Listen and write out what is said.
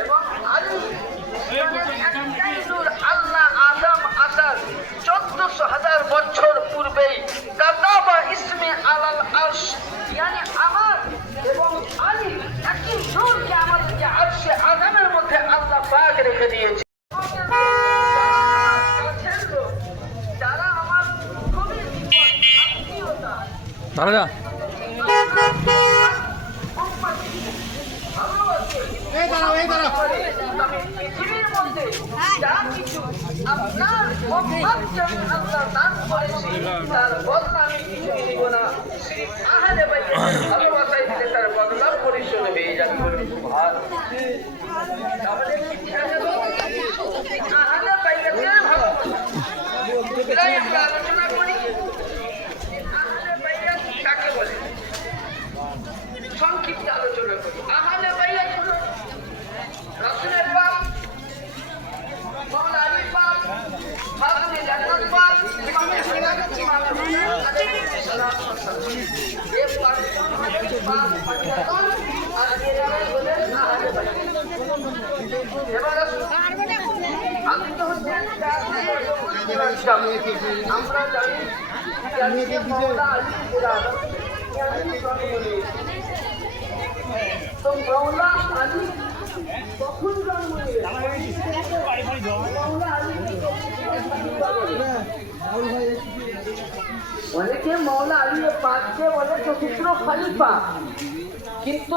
এবং আলী আল্লাহ আদম আসার চোদ্দশো হাজার বছর পূর্বেই কাতাবা ইসমে আলাল আরশ ইয়ানি এবং আলী একই নূরকে আমাদেরকে আরশে আদমের মধ্যে আল্লাহ পাক রেখে দিয়েছে আমার খুবই আত্মীয়তা দাঁড়া যা এই দাঁড়াও এই দাঁড়াও। আপনার মোহাম্মদকে আমি আল্লাহ তার বদলা শ্রী ভালোবাসায় দিলে তার বদলা পরিশোধ হয়ে যাবে বলে সংক্ষিপ্ত আলোচনা করি। আমরা জানি তো মাওলা আলী কখন জন্ম অনেকে মৌলা আলী পাককে বলে চতুর্থ খালিফা। কিন্তু